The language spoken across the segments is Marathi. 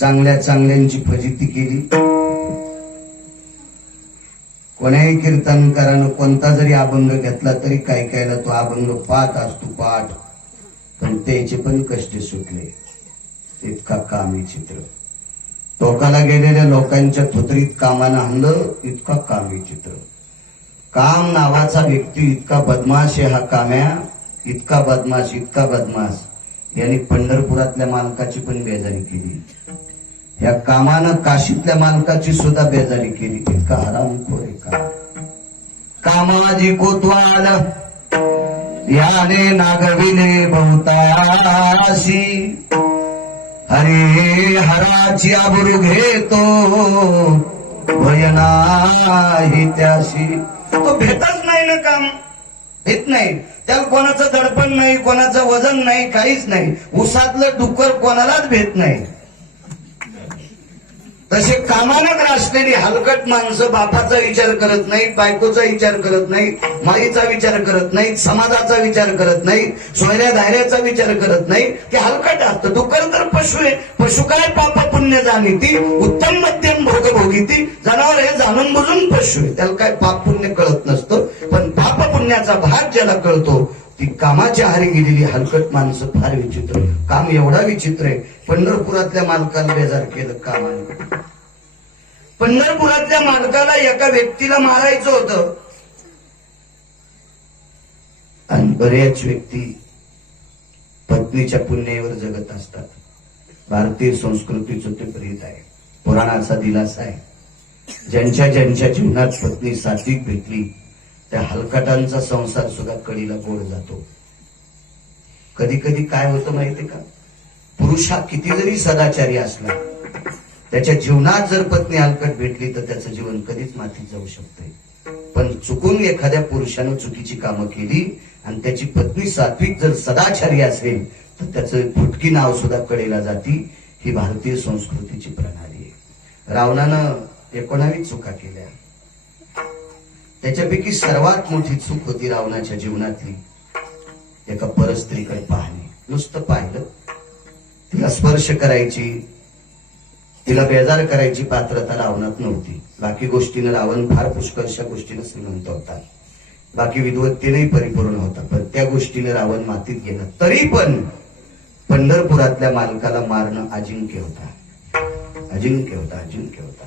चांगल्या चांगल्यांची फजिती केली. कोणाही कीर्तनकारानं कोणता जरी अभंग घेतला तरी काय कायला तो अभंग पाठ असतो पाठ, पण त्याचे पण कष्ट सुटले. इतका कामी चित्र. टोकाला गेलेल्या लोकांच्या थुतरीत कामानं आणलं, इतका कामी चित्र. काम नावाचा व्यक्ती इतका बदमाश आहे हा काम्या, इतका बदमाश इतका बदमाश. यांनी पंढरपुरातल्या मालकाची पण बेजारी केली. या कामानं काशीतल्या मालकाची सुद्धा बेजारी केली. इतका हरामखोर आहे का. कामाजी कोतवाल याने नागविले बहुताशी, हरे हराची आबरू घेतो भय नाही त्याशी. तो भेटच नाही ना काम, भेट नाही त्याला. कोणाचं दडपण नाही, कोणाचं वजन नाही, काहीच नाही. उसातलं डुक्कर कोणालाच भेट नाही. तसे कामानं ग्रासलेली हलकट माणसं बापाचा विचार करत नाहीत, बायकोचा विचार करत नाहीत, माईचा विचार करत नाहीत, समाजाचा विचार करत नाहीत, सोयऱ्या धायऱ्याचा विचार करत नाहीत. ते हलकट असतं. डुक्कर तर पशु आहे. पशु काय पाप पुण्य जाणीती, उत्तम मध्यम भोग भोगीती. जनावर हे जाणून बुजून पशु आहे, त्याला काय पाप पुण्य कळत नसतं. पण पाप पुण्याचा भाग ज्याला कळतो ती कामाच्या आहारी गेलेली हलकट माणसं फार विचित्र. काम एवढा विचित्र आहे. पंढरपुरातल्या मालकाला बेजार केलं कामाने. पंढरपुरातल्या मालकाला एका व्यक्तीला मारायचं होतं आणि बऱ्याच व्यक्ती पत्नीच्या पुण्यावर जगत असतात. भारतीय संस्कृतीचं ते प्रीत आहे, पुराणाचा दिलासा आहे. ज्यांच्या ज्यांच्या जीवनात पत्नी सात्विक भेटली त्या हलकटांचा संसार सुद्धा कडीला गोड जातो. कधी कधी काय होतं माहितीये का, पुरुष हा किती जरी सदाचारी असला त्याच्या जीवनात जर पत्नी हलकट भेटली तर त्याचं जीवन कधीच मातीत जाऊ शकते. पण चुकून एखाद्या पुरुषानं चुकीची कामं केली आणि त्याची पत्नी सात्विक जर सदाचारी असेल तर त्याचं फुटकी नाव सुद्धा कडेला जाती. ही भारतीय संस्कृतीची प्रणाली आहे. रावणानं 19 चुका केल्या. त्याच्यापैकी सर्वात मोठी चूक होती रावणाच्या जीवनातली एका परस्त्रीकडे पाहणे. नुसतं पाहिलं, तिला स्पर्श करायची, तिला बेजार करायची पात्रता रावणात नव्हती. बाकी गोष्टीनं रावण फार पुष्कळशा गोष्टीनं श्रीमंत होता, बाकी विद्वत्तेनेही परिपूर्ण होता, पण त्या गोष्टीने रावण मातीत गेला. तरी पण पंढरपुरातल्या मालकाला मारणं अजिंक्य होता, अजिंक्य होता, अजिंक्य होता.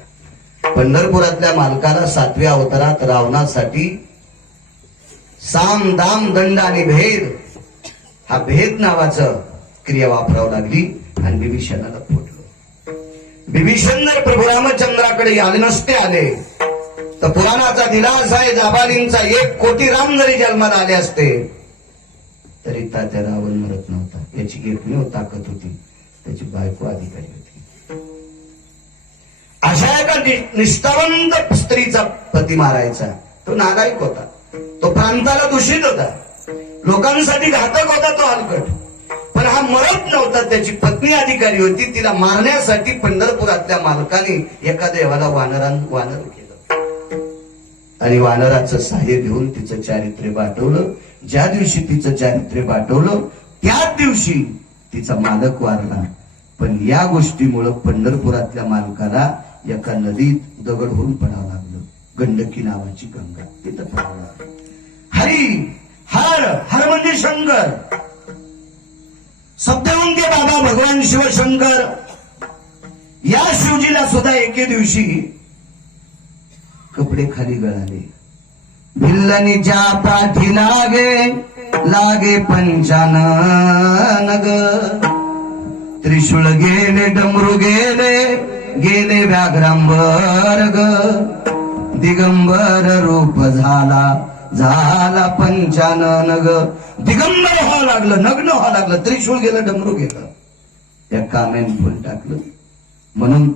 पंढरपुरातल्या मालकाला 7व्या अवतारात रावणासाठी साम दाम दंड आणि भेद हा भेद नावाचं क्रिया वापरावं लागली आणि बिभीषणाला फोडलं. बिभीषण जर प्रभू रामचंद्राकडे आले नसते आले तर पुराणाचा दिलासा आहे जाबालींचा 1 कोटी राम जरी जन्माला आले असते तरी तात्या रावण मरत नव्हता. याची एकमेव ताकद होती, त्याची बायको अधिकारी होती. अशा एका निष्ठावंत स्त्रीचा पती मारायचा. तो नालायक होता, तो प्रांताला दूषित होता, लोकांसाठी घातक होता तो हलकट. पण हा मरत नव्हता, त्याची पत्नी अधिकारी होती. तिला मारण्यासाठी पंढरपुरातल्या मालकाने एका देवाला वानर केलं आणि वानराचं सहाय्य घेऊन तिचं चारित्र्य बाटवलं. ज्या दिवशी तिचं चारित्र्य बाटवलं त्याच दिवशी तिचा मालक वारला. पण या गोष्टीमुळं पंढरपुरातल्या मालकाला एका नदीत दगड होऊन पडावं लागलं. गंडकी नावाची गंगा, तिथं पडावं लागलं. हरी हर हर म्हणजे शंकर, सत्यवंत बाबा भगवान शिवशंकर. या शिवजीला सुद्धा एके दिवशी कपडे खाली गळाले. भिल्लनीच्या पाठी लागे पंचानन ग. त्रिशूळ गेले, डमरू गेले व्याघ्रांबर ग. दिगंबर रूप झाला पंचानन ग. दिगंबर व्हावं लागलं, नग्न व्हावं लागलं. त्रिशूळ गेलं, डमरू गेलं. त्या काम्याने फुल टाकलं. म्हणून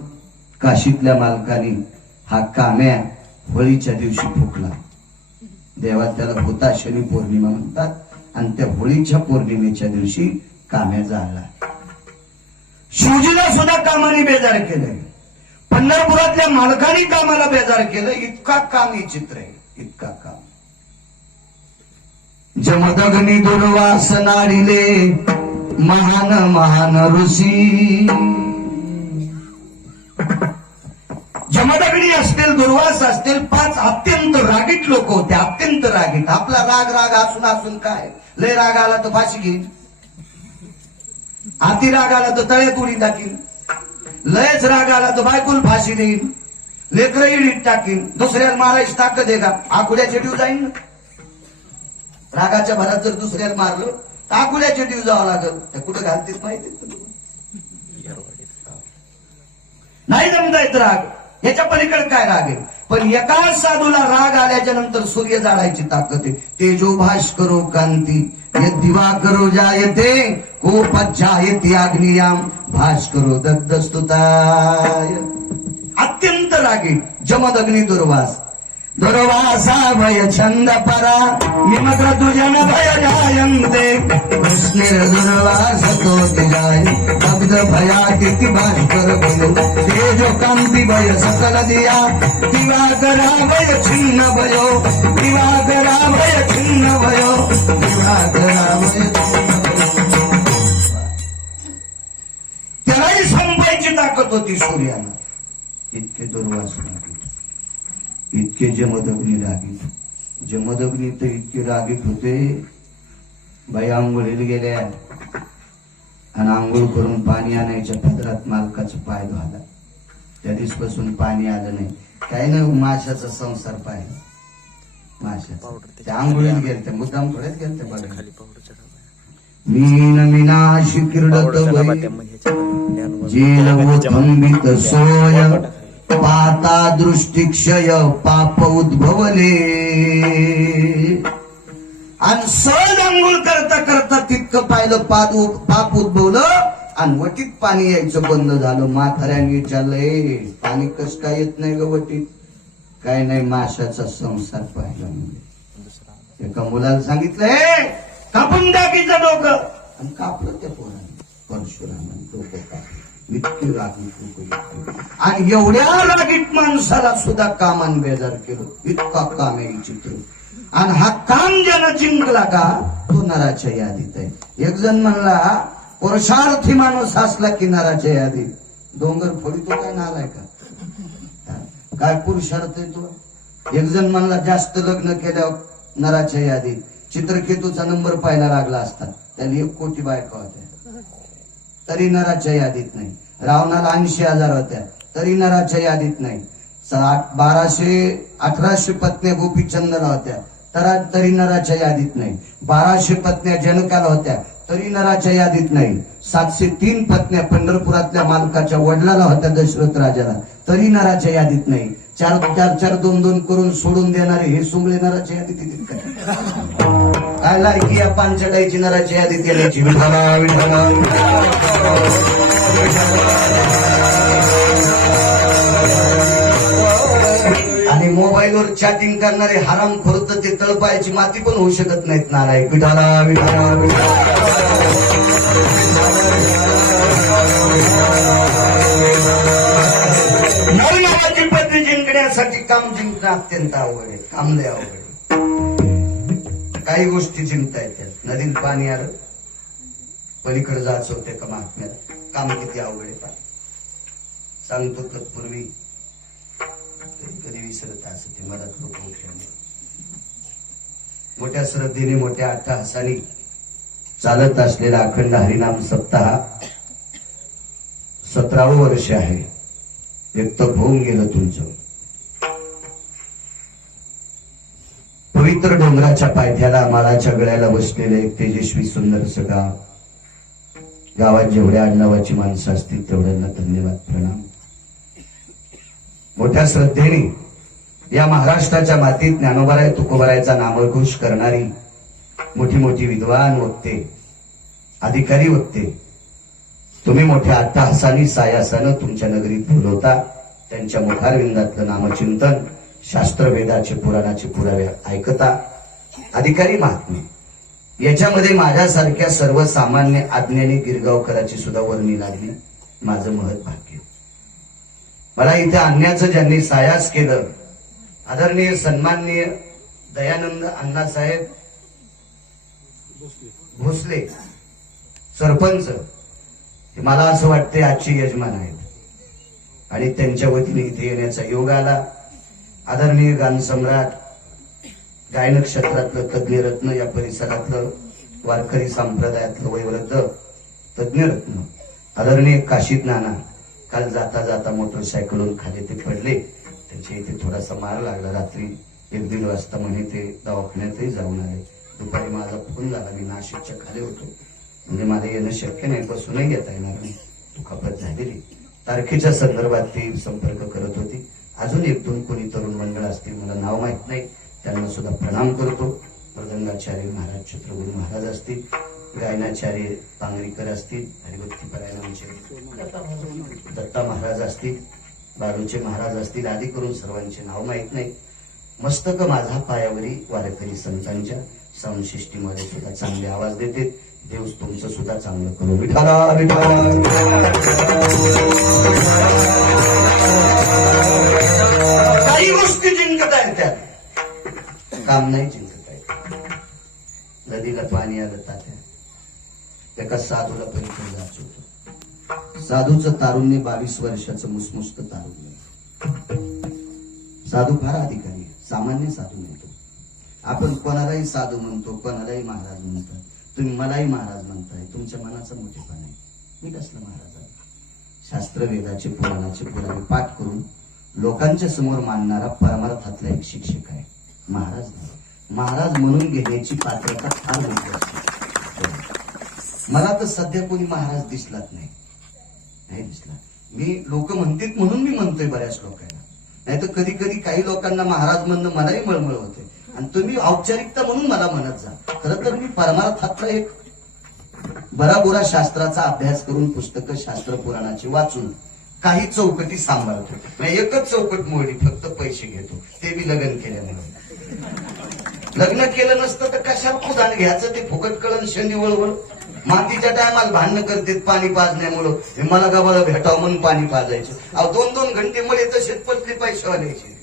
काशीतल्या मालकाने हा काम्या होळीच्या दिवशी फुकला. देवात त्याला होता शनी पौर्णिमा म्हणतात आणि त्या होळीच्या पौर्णिमेच्या दिवशी काम्या जाळला. शिवजीला सुद्धा कामाने बेजार केलंय. पंढरपुरातल्या मालकाने कामाला बेजार केलं. इतका काम ही चित्र आहे, इतका काम. जमदग्नी दुर्वास नाडिले महान ऋषी. दुर्वास असतील 5 अत्यंत रागीट लोक होते, अत्यंत रागीट. आपला राग राग असून असून काय, लय राग आला तर फाशी घेईन, अति राग आला तर तळ्यात उडी टाकीन, लयच राग आला तर बायकोल फाशी देईन, लेकर इडीत टाकीन, दुसऱ्याला मारायची ताकद आहे का? आकुड्याचे जीव जाईन ना. रागाच्या भरात जर दुसऱ्याला मारलं तर आकुड्याचे जीव जावं लागल. त्या कुठं घालतेच माहिती नाही जमतायत राग, ह्याच्या पलीकडे काय राग आहे. पण एका साधूला राग आल्याच्या नंतर सूर्य जाळायची ताकद आहे. तेजो भास्करो कांती दिवा करो जायते कोपज्जायते अग्नियाम भास्करो दग्धस्तुताय. अत्यंत रागी जमदग्नी दुर्वास. दुर्वासा भय छंद परा निमग्र तुझन भय जायन्ते कृष्णेर दुर्वास तो जाय भक्त भयाति भास्कर भयो तेजो कांति भय सकल दिया दिवाकरा भय छिन्न भयो दिवाकरा भय छिन्न भयो दिवाकरा भय. त्यालाही संपायची ताकद होती सूर्याला. इतके दुर्वास रागीत, इतके जमदग्नी रागीत. जमदग्नी तर इतके रागीत होते, बाई आंघोळीला गेल्या आणि आंघोळ करून पाणी आणायच्या पदरात मालकाचा पाय धुवाला. त्या दिवसपासून पाणी आलं नाही. काही नाही, माशाचा संसार पाहिला. माशाचा त्या आंघोळीला गेलत्या, मुद्दाम थोड्याच गेलत्या बघा. मीन मीनाशी किरडत जेलवंबित सोय पाता दृष्टिक्षय पाप उद्भवले. आणि सहज आंघोळ करता करता तितकं पाहिलं पाप उद्भवलं आणि वटीत पाणी यायचं बंद झालं. म्हाताऱ्याने विचारलंय पाणी कस काय येत नाही ग वटीत? काय नाही, माशाचा संसार पाहिला. म्हणजे एका मुलाला सांगितलंय कापून टाकीचं डोकं, आणि कापलं त्या पोराने. परशुरामाने डोकं कापलं. इतकी रागीट. आणि एवढ्या रागीट माणसाला सुद्धा कामान बेजार केलं. इतका काम आहे चित्र. आणि हा काम ज्यानं जिंकला का तो नराच्या यादीत आहे. एक जण म्हणला पुरुषार्थी माणूस असला की नराच्या यादीत. डोंगर फोडी तो काय नालाय का? काय पुरुषार्थ आहे तो? एक जण म्हणला जास्त लग्न केल्यावर नराच्या यादीत. चित्रकेतूचा नंबर पाहायला लागला असता, त्याला 1 कोटी बायका होत्या तरी नराच्या यादीत नाही. रावणाला 80,000 होत्या तरी नराच्या यादीत नाही. 1800 पत्न्या गोपीचंदला होत्या तरी नराच्या यादीत नाही. 1200 पत्न्या जनकाला होत्या तरी नराच्या यादीत नाही. 703 पत्न्या पंढरपुरातल्या मालकाच्या वडिलाला होत्या दशरथ राजाला तरी नराच्या यादीत नाही. 4 2 करून सोडून देणारे हे सुंगळे नराच्या यादीत येतील काय लायकी या पानचटाईची नराच्या यादीत येण्याची? आणि मोबाईलवर चॅटिंग करणारे हरामखोर तर ते तळपायाची माती पण होऊ शकत नाहीत. नालायक. विठाला विठाला नवनावाची पदवी जिंकण्यासाठी काम जिंकणं अत्यंत अवघड आहे. काम लय अवघड आहे. काही गोष्टी जिंकता येतात. नदीत पाणी आलं पलीकडे जायचं होते का महात्म्याला. काम किती अवघड आहे सांगतो. तत्पूर्वी कधी विसरत असते मदत लोक उठल्याने. मोठ्या श्रद्धेने मोठ्या अट्टहासाने चालत असलेला अखंड हरिनाम सप्ताह 17वं वर्ष आहे. व्यक्त होऊन गेलं तुमचं. पवित्र डोंगराच्या पायथ्याला माळाच्या गळ्याला बसलेलं एक तेजस्वी सुंदरसं गाव. गावात जेवढ्या आडनावाची माणसं असतील तेवढ्यांना धन्यवाद, प्रणाम. मोठ्या श्रद्धेने या महाराष्ट्राच्या मातीत ज्ञानोबाराय तुकोबारायचा नामघोष करणारी मोठी मोठी विद्वान वक्ते, अधिकारी वक्ते तुम्ही मोठ्या अट्टहासाने सायासानं तुमच्या नगरीत बोलवता. त्यांच्या मुखारविंदातलं नामचिंतन, शास्त्र वेदाचे पुराणाचे पुरावे ऐकता. अधिकारी महात्मे याच्यामध्ये माझ्यासारख्या सर्वसामान्य आज्ञानी गिरगावकराची सुद्धा वर्णी लागली. माझं महत् भाग्य. मला इथे आणण्याचं ज्यांनी सायास केलं, आदरणीय सन्माननीय दयानंद अण्णासाहेब भोसले सरपंच, मला असं वाटते आजचे यजमान आहेत. आणि त्यांच्या वतीने इथे येण्याचा योग आला. आदरणीय गानसम्राट, गायन क्षेत्रातलं तज्ञ रत्न, या परिसरातलं वारकरी संप्रदायातलं वयोवृद्ध तज्ञ रत्न आदरणीय काशीत नाना काल जाता जाता मोटरसायकलून खाली ते पडले. त्याच्या इथे थोडासा मार लागला. रात्री 1-1:30 वाजता म्हणे ते दवाखान्यातही जाऊन आले. दुपारी माझा फोन झाला, मी नाशिकच्या खाली होतो, म्हणजे मला येणं शक्य नाही, बसूनही येता येणार नाही, दुखापत झालेली. तारखेच्या संदर्भात ते संपर्क करत होती. अजून 1-2 कोणी तरुण मंडळ असतील, मला नाव माहित नाही, त्यांना सुद्धा प्रणाम करतो. मृदंगाचार्य महाराज छत्रगुरु महाराज असतील, गायनाचार्य पांगरीकर असतील, हरिभक्ती परायणाचे दत्ता महाराज असतील, बालूचे महाराज असतील, आदी करून सर्वांचे नाव माहित नाही. मस्तक माझा पायावरी वारकरी संतांच्या साऊंड सिस्टीममध्ये सुद्धा चांगले आवाज देते. देव तुमचं सुद्धा चांगलं करू. विठाला विठाला. काही गोष्टी जिंकता येतात, काम नाही जिंकता येत. नदीला पाणी आलं तात्या, एका साधूला परिचय जायचं होतं. साधूचं तारुण्य 22 वर्षाचं मुसमुस्त तारुण्य. साधू फार अधिकारी, सामान्य साधू म्हणतो आपण. कोणालाही साधू म्हणतो, कोणालाही महाराज म्हणतात. तुम्ही मलाही महाराज म्हणताय, तुमच्या मनाचा मोठेपणा आहे. मी कसलं महाराज आहे? शास्त्र वेदाचे पुराणाचे पुरावे पाठ करून लोकांच्या समोर मांडणारा परमार्थातला एक शिक्षक आहे. महाराज नाही. महाराज म्हणून घेण्याची पात्रता फार मोठी असते. मला तर सध्या कोणी महाराज दिसलाच नाही दिसला. मी लोक म्हणतात म्हणून मी म्हणतोय बऱ्याच लोकांना, नाही तर कधी कधी काही लोकांना महाराज म्हणणं मलाही मळमळ होते. आणि तुम्ही औपचारिकता म्हणून मला म्हणत जा. खरं तर मी परमार्थातला एक बराबुरा शास्त्राचा अभ्यास करून पुस्तकं शास्त्र पुराणाची वाचून काही चौकटी सांभाळतो. एकच चौकट मोडी, फक्त पैसे घेतो. ते मी लग्न केल्यामुळे. लग्न केलं नसतं तर कशाला उदाहरण घ्यायचं? ते फुकट कळण शनी वळवळ. मातीच्या टायमाला भांडणं करतात पाणी पाजण्यामुळं. मला गबाला भेटावं म्हणून पाणी पाजायचं. 2-2 घंटे मुळे तसेच पतले पैसे वाढायचे.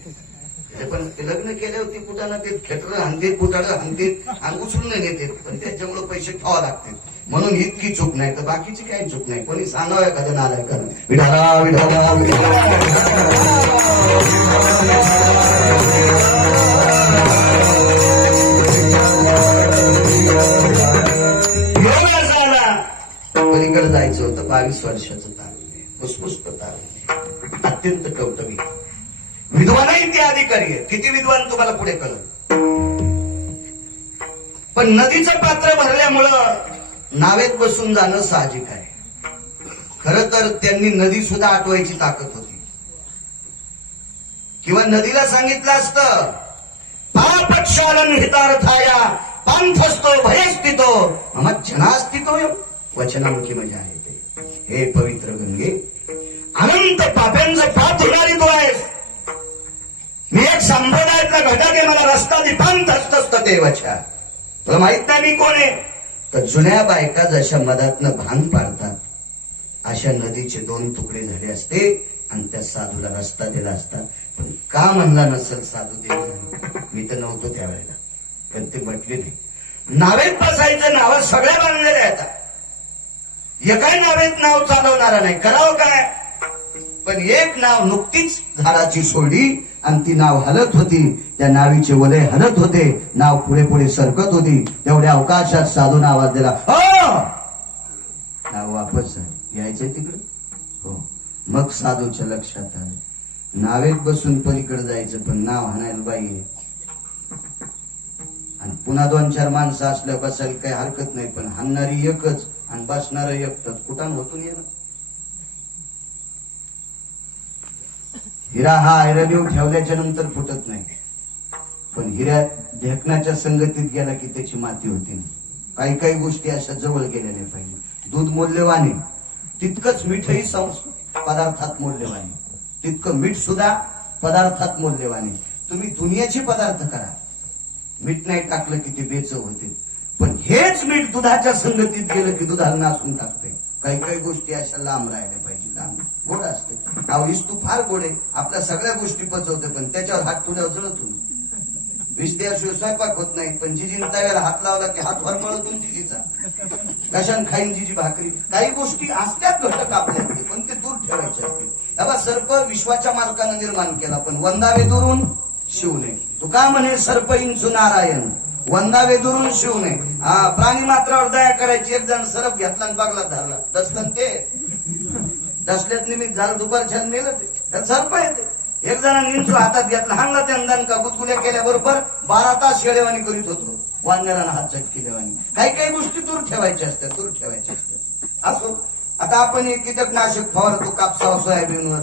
पण लग्न केल्यावरती कुठाना ते खेटर हाणते, कुटाड हाणते आणि उचलून नेते. पण त्याच्यामुळे पैसे ठेवा लागतात. म्हणून इतकी चूक नाही, तर बाकीची काही चूक नाही. कोणी सांगावं एखादं नालाय करून विठाला विठाला. पलीकडे जायचं होतं. 22 वर्षाचं तारुण्य, पुष्पुष्प तारुण्य, अत्यंत टवटवीत. विद्वानही ते अधिकारी आहे. किती विद्वान तुम्हाला पुढे कळलं. पण नदीचं पात्र भरल्यामुळं नावेत बसून जाणं साहजिक आहे. खरं तर त्यांनी नदी सुद्धा आटवायची ताकद होती. किंवा नदीला सांगितलं असतं, पापक्षालन हितार्थाया पांथस्तो भयस्थितो मम जनास्थितो वचनामुखी मजा आहे ते. हे पवित्र गंगे, अनंत पाप्यांचं पाप धुणारी तू आहेस. मी एक संप्रदायातला घटक आहे. मला रस्ता दिपांत असत ते वचा. तुला माहित नाही मी कोण आहे? तर जुन्या बायका जशा मधातनं भांग पाडतात, अशा नदीचे 2 तुकडे झाले असते आणि त्या साधूला रस्ता दिला असता. पण का म्हणला नसेल साधू देव? मी तर नव्हतो त्यावेळेला, पण ते म्हटले नाही. नावेत बसायचं, नाव सगळ्या बांधलेल्या आहेत. एकाही नावेत नाव चालवणारा नाही. करावं काय? पण एक नाव नुकतीच झाडाची सोडली आणि ती नाव हलत होती. त्या नावीचे वलय हलत होते. नाव पुढे पुढे सरकत होती. तेवढ्या अवकाशात साधून आवाज दिला, नाव वापस झाली. यायचंय तिकडे? हो. मग साधूच्या लक्षात आलं, नावेत बसून पलीकडे जायचं, पण नाव हाणायला बाई. आणि पुन्हा 2-4 माणसं असल्या बसायला काही हरकत नाही, पण हाणणारी एकच आणि बसणार एकटच. कुठान होतून येणं. हिरा हा ऐरणीव ठेवल्याच्या नंतर फुटत नाही, पण हिऱ्या ढेकणाच्या संगतीत गेला की त्याची माती होती. काही काही गोष्टी अशा जवळ गेल्या नाही पाहिजे. दूध मूल्यवान आहे, तितकंच मीठही पदार्थात मूल्यवान आहे. तितकं मीठ सुद्धा पदार्थात मूल्यवान आहे. तुम्ही दुनियाचे पदार्थ करा, मीठ नाही टाकलं की ते बेचव होते. पण हेच मीठ दुधाच्या संगतीत गेलं की दुधाला नासून टाकते. काही काही गोष्टी अशा लांब राहिल्या पाहिजे. लांब गोड असते. अहो तू फार गोड आहे, आपल्या सगळ्या गोष्टी पचवते, पण त्याच्यावर हात ठेवल्यावर जळतून विस्त्याशिवाय स्वयंपाक होत नाही. पण जिजीने तव्याला हात लावला की हात वरमळतून जिजीचा. कशाने खाईन जिजी भाकरी? काही गोष्टी असतात घटक आपल्याकडे, पण ते दूर ठेवायचे असते. बाबा सर्प विश्वाच्या मालकानं निर्माण केला, पण वंदावे दुरून शिवणे. तुका म्हणे सर्प इंचू नारायण वंदावे दुरून शिवणे. प्राणी मात्रावर दया करायची. एक जण सरप घेतला आणि बगला धरला. दसलं ते दसल्यात निमित्त झालं. दुपारच्या नेलं ते त्यात सर्प येते. एक जणांनी इंचू हातात घेतला, हाणला त्यानं दणका. गुदगुल्या केल्याबरोबर 12 तास शेळेवाणी करीत होतो. वानरानं हात झटकेल्यावानी. काही काही गोष्टी दूर ठेवायच्या असतात, दूर ठेवायच्या असतात. असो, आता आपण एक कीटकनाशक फवारतो कापसावर सोयाबीनवर.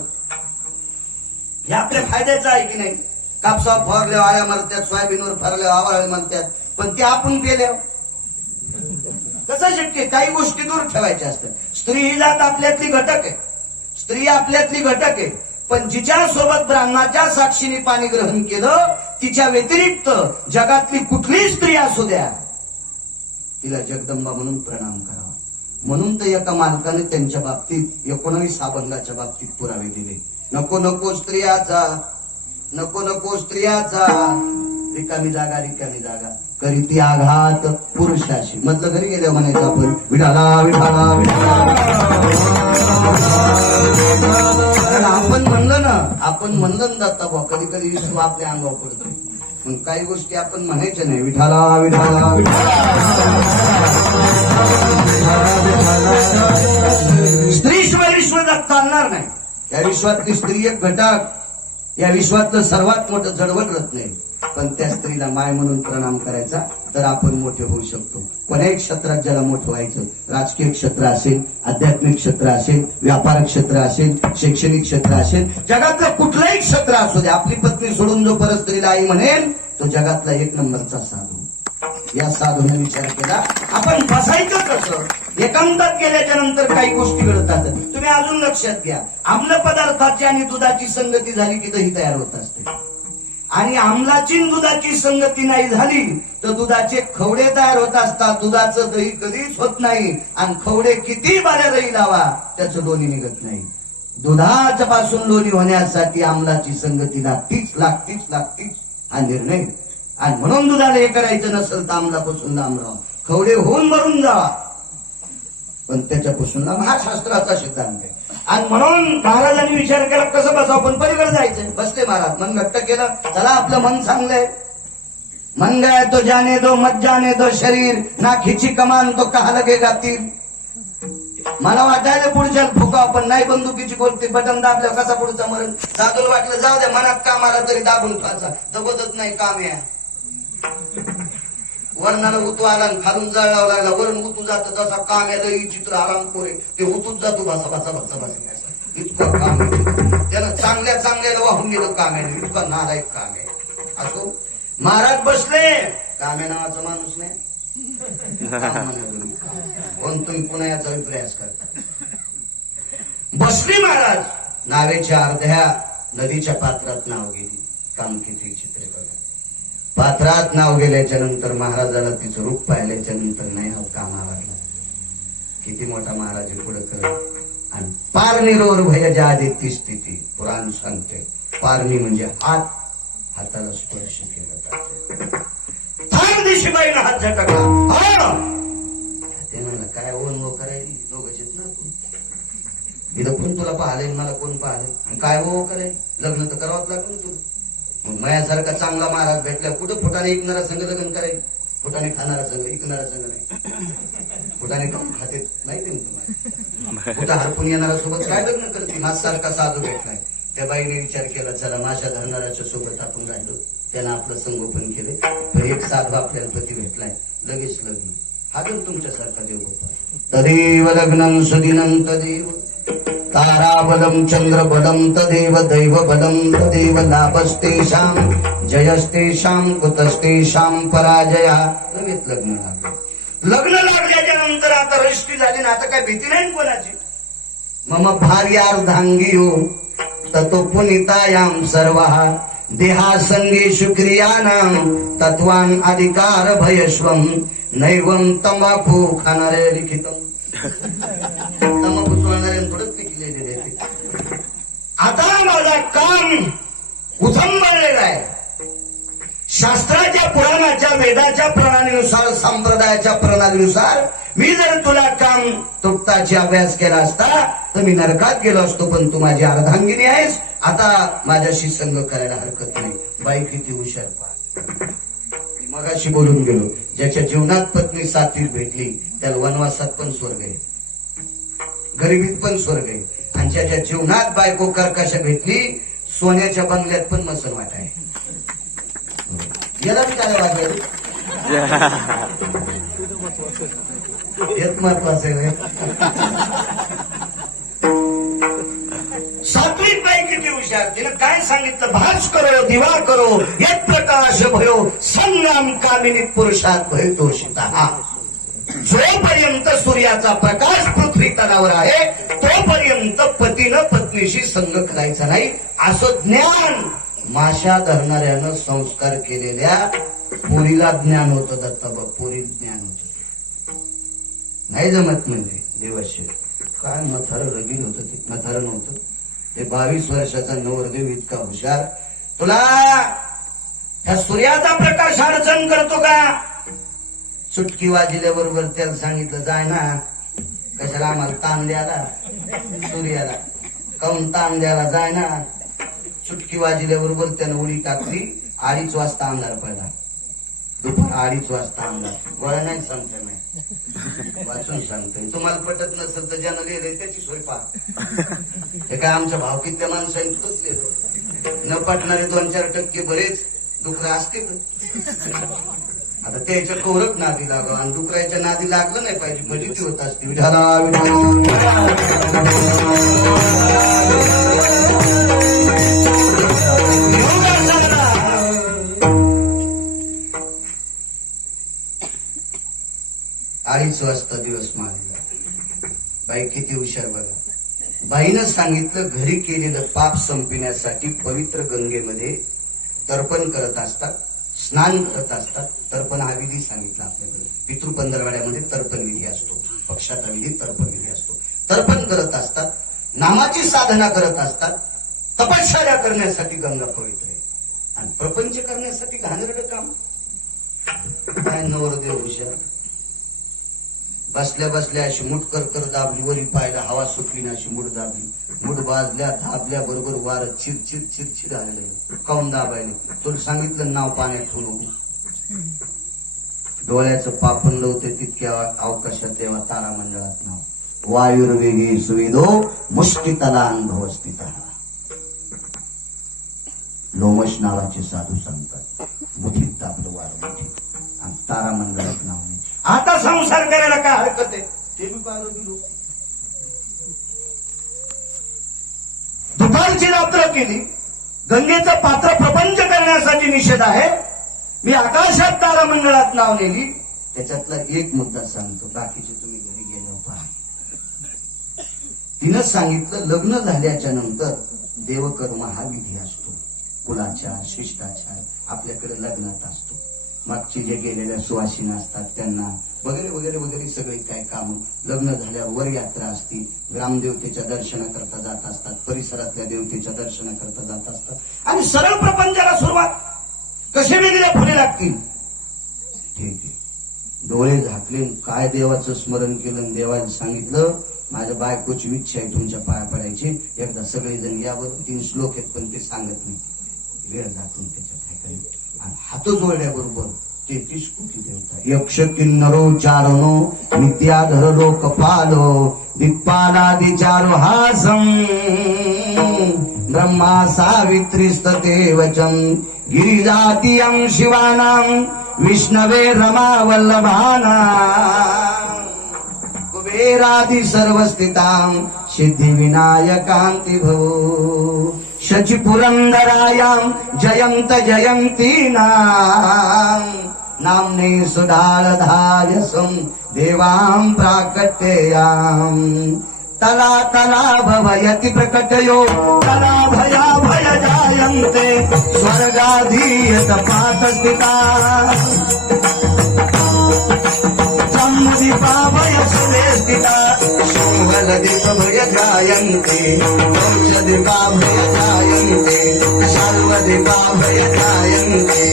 हे आपल्या फायद्याचं आहे की नाही? कापसावर फवारल्यावर आळ्या मरत्यात, सोयाबीनवर फवारल्यावर आवाळे मरत्यात. पण ते आपण पेल्यावर कसं शक्य? काही गोष्टी दूर ठेवायच्या असतात. स्त्री ही जात आपल्यातली घटक आहे. स्त्री आपल्यातली घटक आहे. पण जिच्या सोबत ब्राह्मणाच्या साक्षीने पाणी ग्रहण केलं, तिच्या व्यतिरिक्त जगातली कुठलीही स्त्री असू द्या, तिला जगदंबा म्हणून प्रणाम करावा. म्हणून तर एका मालकाने त्यांच्या बाबतीत 19 अभंगाच्या बाबतीत पुरावे दिले. नको नको स्त्रियाचा, नको नको स्त्रियाचा, रिकामी जागा रिकामी जागा करीती आघात पुरुषाशी. म्हटलं घरी गेल्या म्हणायचं आपण विठाला विठाला विठाला. आपण म्हणलं ना, आपण म्हणलं जाता बा, कधी कधी विश्व आपल्या अंगावर पडतो. पण काही गोष्टी आपण म्हणायच्या नाही. विठाला विठाला स्त्री शिवाय विश्व चालणार नाही. या विश्वातली स्त्री एक घटक, या विश्वातलं सर्वात मोठं जडवट रत्न आहे. पण त्या स्त्रीला माय म्हणून प्रणाम करायचा, तर आपण मोठे होऊ शकतो. कोण्याही क्षेत्रात ज्याला मोठं व्हायचं, राजकीय क्षेत्र असेल, आध्यात्मिक क्षेत्र असेल, व्यापार क्षेत्र असेल, शैक्षणिक क्षेत्र असेल, जगातलं कुठलंही क्षेत्र असू दे, आपली पत्नी सोडून जो परत स्त्रीला आई म्हणेल, तो जगातला 1 नंबरचा साधू. या साधूने विचार केला, आपण फसायचं कसं? एकांतात गेल्याच्या नंतर काही गोष्टी घडतात. तुम्ही अजून लक्षात घ्या, आम्ल पदार्थाची आणि दुधाची संगती झाली की दही तयार होत असते. आणि आम्लाची दुधाची संगती नाही झाली तर दुधाचे खवडे तयार होत असतात. दुधाचं दही कधीच होत नाही. आणि खवडे किती बाऱ्या दही लावा, त्याचं लोणी निघत नाही. दुधाच्या पासून लोणी होण्यासाठी आम्लाची संगती लागतीच लागतीच लागतीच, हा निर्णय. आणि म्हणून दुधाला हे करायचं नसेल तर आम्लापासून लांब राहा, खवडे होऊन मरून जावा, पण त्याच्यापासून लांब. हा शास्त्राचा सिद्धांत आहे. आणि म्हणून महाराजांनी विचार केला कसं बसावं, पण पलीकडे जायचंय. बसले महाराज, मन घट्ट केलं. चला आपलं मन चांगलंय. मन गया तो जाने दो, मत जाने दो शरीर, ना खिची कमान तो कहा लगेगा तीर. मला वाटायला पुढच्या फुका, पण नाही बंदुकीची गोष्टी. बटन दाबल्या कसा पुढचा मरण. साधूला वाटलं जाऊ द्या, मनात काम आला तरी दाबून फाचा. जबतच नाही काम या. वरणाला उतू आला आणि खालून जळावं लागला. वरण उतू जातं तसा काम याला चित्र आराम पोरे ते उतूच जातो. बसा बसा बसा बसा इतकं काम त्यानं चांगल्या चांगल्याला वाहून गेलं काम आहे. इतकं नालायक काम आहे. असो, महाराज बसले. काम्या नावाचा माणूस नाही. कोण तुम्ही पुन्हा याचा प्रयास करता. बसले महाराज. नावेच्या अर्ध्या नदीच्या पात्रात नाव गेली. काम किती चित्र बघा. पात्रात नाव गेल्याच्या नंतर महाराजाला तिचं रूप पाहिल्याच्या नंतर नाही नाव कामाला लागला. किती मोठा महाराज पुढे कर. आणि पारणीरोर भयजा आदिती स्थिती पुराण सांगते. पारणी म्हणजे हात, हाताला स्पर्श केला. फार दिशेबाईनं हात झटकला. ते म्हणलं काय ओन वो करायली दोघंच ना आपण. इथं कोण तुला पाहलंय, मला कोण पाहलंय, काय वो कराय, लग्न तर करावंच लागलं तुला. मग मायासारखा चांगला महाराज भेटला. कुठं फुटाने ऐकणारा संघ लग्न करायचं. फुटाने खाणारा संघ, ऐकणारा संघ नाही. फुटाने खाऊन खाते माहिती ना तुम्हाला. कुठं हरपून येणारा सोबत काय लग्न करते. माझ्यासारखा साधू भेटलाय. त्या बाईने विचार केला, चला माझ्या धरणाऱ्याच्या सोबत आपण राहिलो, त्यानं आपलं संगोपन केलं. पण एक साधू आपल्याला पती भेटलाय, लगेच लग्न. हा जर तुमच्यासारखा देव होता. तदेव लग्नं सुदिनं तदेव ताराबलं चंद्रबलं तदेव दैवबलं तदेव लाभस्तेषां जयस्तेषां कुतस्तेषां पराजया. लगेच लग्न लागलं. लग्न लागल्याच्या नंतर आता रष्टी झाली ना. आता काय भीती नाही कोणाची. मम भार्यार्धांगियो ततो पुनितायां सर्वः देहासंगेषु क्रियाणां तत्वान् अधिकार भयस्वं नैवं तंबाखू खाणारे लिखितम. तंबाखू सोडणारे थोडंच लिखलेले देते. आता माझा काम उचंबळलेला आहे. शास्त्राच्या, पुराणाच्या, वेदाच्या प्रणालीनुसार, संप्रदायाच्या प्रणालीनुसार मी जर तुला काम तुक्ताची अभ्यास केला असता तर मी नरकात गेलो असतो. पण तू माझी अर्धांगिनी आहेस, आता माझ्याशी संग करायला हरकत नाही. बाई किती हुशार पहा. मगाशी बोलून गेलो, ज्याच्या जीवनात पत्नी साथीर भेटली त्याला वनवासात पण स्वर्ग आहे, गरिबीत पण स्वर्ग आहे. आणि ज्याच्या जीवनात बायको कर्कशा भेटली सोन्याच्या बंगल्यात पण मसन वाट आहे. याला मी काय वाटलं हेच महत्वाचं आहे. सात्विक बाई किती हुशार. तिनं काय सांगितलं, भास करो दिवा करो एक प्रकाश भयो संग्राम कामिनी पुरुषात भयतोषिता. जोपर्यंत सूर्याचा प्रकाश पृथ्वी तलावर आहे तोपर्यंत पतीनं पत्नीशी संग करायचा नाही, असं ज्ञान माशा धरणाऱ्यानं संस्कार केलेल्या पोरीला ज्ञान होतं. दत्ता बघ, पोरी ज्ञान होतं. नाही जमत म्हणजे देवाशी काय मथार रगील होतं, ते मथार नव्हतं. ते 22 वर्षाचा नवरदेव इतका हुशार. तुला त्या सूर्याचा प्रकाश अडचण करतो का? चुटकी वाजल्याबरोबर त्याला सांगितलं, जाय ना, कशाला आम्हाला ताण द्यायला, सूर्याला काऊन ताण द्यायला, जाय ना. चुटकी वाजल्याबरोबर त्यानं उडी टाकली. 2:30 वाजता अंधार पडला. दुपार 2:30 वाजता अंधार. गोळा नाही सांगतोय नाही, वाचून सांगतोय. तुम्हाला पटत नसेल तर ज्यानं लिहिलंय त्याची सोय पहा. हे काय आमच्या भावकीतल्या माणसांनी तोच लिहिलं. न पटणारे 2-4% बरेच डुकरं असतील. आता त्याच्या कौरक नादी लागावं आणि डुकराच्या नादी लागलं नाही पाहिजे, फजिती होत असते. अडीच वाजता दिवस मारला. बाई किती हुशार बघा. बाईनं सांगितलं, घरी केलेलं पाप संपविण्यासाठी पवित्र गंगेमध्ये तर्पण करत असतात, स्नान करत असतात. तर्पण हा विधी सांगितला आपल्याकडे. पितृ पंधरवाड्यामध्ये तर्पण विधी असतो, पक्षाचा विधी तर्पण विधी असतो. तर्पण करत असतात, नामाची साधना करत असतात. तपश्चर्या करण्यासाठी गंगा पवित्र आहे आणि प्रपंच करण्यासाठी घाणेरडं काम. काय नवरदेव हुशार. बसल्या बसल्या अशी मुठ कर दाबली, वरी पायला हवा सुटली ना अशी मुठ दाबली. मुठ बाजल्या दाबल्या बरोबर वार चिरचिर चिरचिर आलेलं. काऊन दाबायले? तुला सांगितलं नाव पाण्यात ठेवू नको. डोळ्याचं पापण लवते तितक्या अवकाशात तेव्हा तारामंडळात नाव. वायुर्वेगी सुविधो मुष्टितला अनुभव स्थित. लोमश नावाचे साधू सांगतात, मुठीत दाबलं वार मुठीत आणि तारामंडळात नाव नाही. आता संसार करायला काय हरकत आहे? ते मी पाहिलं गेलो. दुपारची रात्र केली, गंगेचं पात्र प्रपंच करण्यासाठी निषेध आहे. मी आकाशात तारामंडळात नाव नेली. त्याच्यातला एक मुद्दा सांगतो, बाकीचे तुम्ही घरी गेलो पहा. तिनं सांगितलं, लग्न झाल्याच्या नंतर देवकर्म हा विधी असतो. कुलाचार शिष्टाचार आपल्याकडे लग्नात असतो. मागचे जे गेलेल्या सुवासिनी असतात त्यांना वगैरे वगैरे वगैरे सगळे काय काम. लग्न झाल्यावर वर यात्रा असती, ग्रामदेवतेच्या दर्शनाकरता जात असतात, परिसरातल्या देवतेच्या दर्शनाकरता जात असतात आणि सरळ प्रपंचाला सुरुवात. कसे वेगळे फुले लागतील? ठीक आहे. डोळे झाकले, काय देवाचं स्मरण केलं. देवाने सांगितलं, माझ्या बायकोची इच्छा आहे तुमच्या पाया पडायची. एकदा सगळेजण यावर. 3 श्लोक आहेत पण ते सांगत नाही. वेळ दाखवून त्याच्यात हात जोडल्याबरोबर 33 कोटी देवता. यक्ष किन्नरो चारणो नित्याधरो कपालो दिक्पालादि चारो हासम ब्रह्मा सावित्रीस्तते वचम गिरिजातीयं शिवानां विष्णवे रमा वल्लभाना कुबेरादि सर्वस्थितां सिद्धि विनायकांति भवो शची पुरंदरायां जयंत जयंतीनां नाम्ने सुधारधायसं देवां प्राकट्ययां तला तला भवयति प्रकटयो तला भया भय जायन्ते स्वर्गाधीयत पात स्थिता जम्बुदीपा भय सुरे स्थिता शोभलदीप भय जायन्ते कौशदीपा भय जायन्ते शाल्वदीपा भय जायन्ते.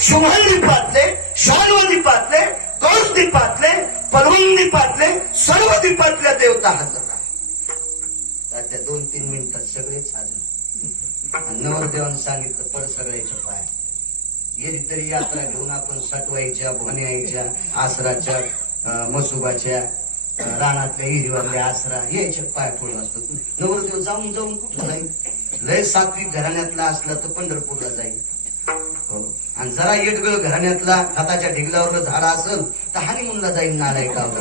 शुभल दीपातले, शाल्व दीपातले, कौश दीपातले, परवून दीपातले, सर्व दीपातल्या देवता हजर आहे. त्या 2-3 मिनिटात सगळेच हजर. नवरदेवानं सांगितलं पड सगळ्याच्या पाय. येरी तरी यात्रा घेऊन आपण साठवायच्या, भोन्याच्या, आसराच्या, मसुबाच्या, रानातल्या हिरीवरल्या आसरा यायच्या पाय पडून असतो. नवरदेव जाऊन जाऊन कुठं जाईल? लय सात्विक घराण्यातला असला तर पंढरपूरला जाईल. हो. आणि जरा येडगळ घराण्यातला हाताच्या ढिगल्यावर झाड असेल तर हानिमूनला जाईल. नालायकावर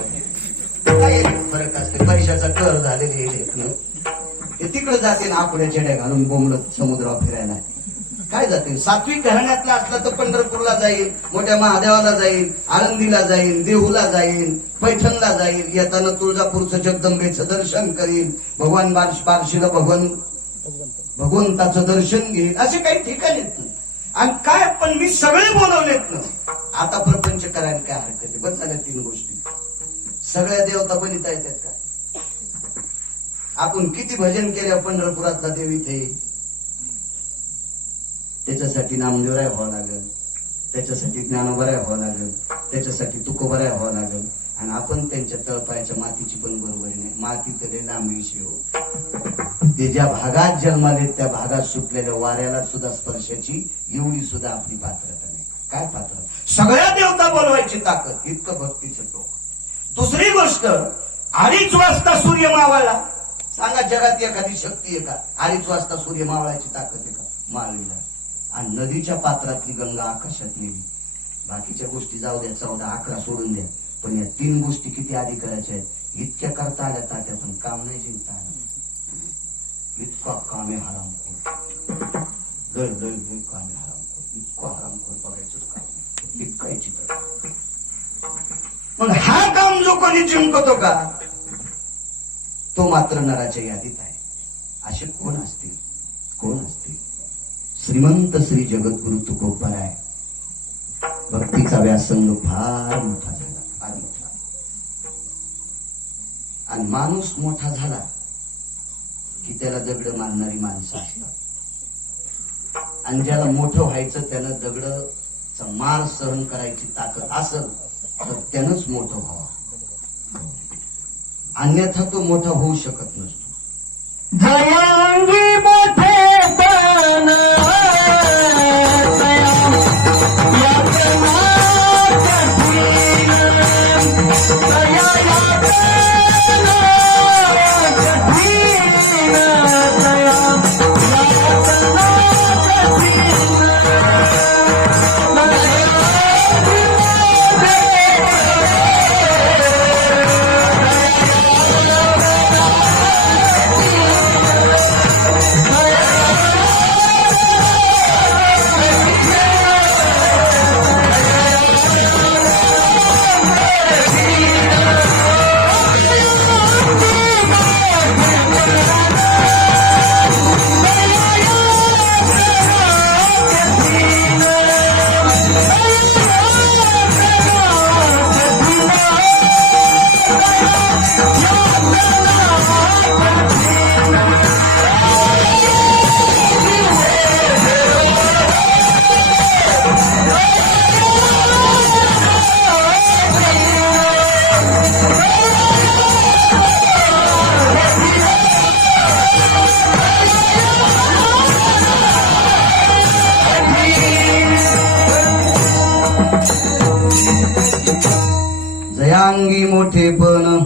काय फरक असते? पैशाचा कर झालेले ते तिकडे जाते आकुड्या चेड्या घालून बोंबलत समुद्रावर फिरायला. काय जाते? सात्विक घराण्यातला असला तर पंढरपूरला जाईल, मोठ्या महादेवाला जाईल, आळंदीला जाईल, देहूला जाईल, पैठणला जाईल. येताना तुळजापूरचं जगदंबेचं दर्शन करील, भगवान बार्शीला भगवंताचं दर्शन घेईल. असे काही ठिकाण येत नाही. आणि काय पण मी सगळे बोलवलेत ना. आता प्रपंच करायला काय हरकत आहे? बस झाल्या 3 गोष्टी. सगळ्या देवता बलिता येतात काय? आपण किती भजन केले पंढरपुरातला देव इथे. त्याच्यासाठी नामदेवराय व्हावं लागेल, त्याच्यासाठी ज्ञानोबराय व्हावं लागेल, त्याच्यासाठी तुकोबराय व्हावं लागेल. आणि आपण त्यांच्या तळपायाच्या मातीची पण बरोबरी नाही. माती तरी लांब विषय हो. ते ज्या भागात जन्माले त्या भागात सुटलेल्या वाऱ्याला सुद्धा स्पर्शाची एवढी सुद्धा आपली पात्रता नाही. काय पात्र? सगळ्या देवता बोलवायची ताकद. इतकं भक्तीचं टोक. दुसरी गोष्ट, 2:30 वाजता सूर्य मावळला. सांगा जगात एखादी शक्ती आहे का 2:30 वाजता सूर्य मावळाची ताकद आहे का? मारलेला. आणि नदीच्या पात्रातली गंगा आकाशात नेली. बाकीच्या गोष्टी जाऊ द्या, 14, 11 सोडून द्या. पण या 3 गोष्टी किती आधी करायच्या आहेत? इतक्या करता आल्या तात्या, पण काम नाही जिंकता आलं. इतका कामे हरामखोर, लय कामे हरामखोर, इतका हरामखोर बघायचं काम इतका चित्र. मग हा काम जो कोणी जिंकतो का तो मात्र नराच्या यादीत आहे. असे कोण असतील? कोण असतील? श्रीमंत श्री जगद्गुरु तुकोबराय. भक्तीचा व्यासंग फार मोठा झाला, फार मोठा. आणि माणूस मोठा झाला की त्याला दगड मारणारी माणसं असतात. आणि ज्याला मोठं व्हायचं त्यानं दगडचा मार सहन करायची ताकद असेल तर त्यानंच मोठं व्हावं. अन्यथा तो मोठा होऊ शकत नसतो. जयांगी मोठे पण जयांगी मोठे पण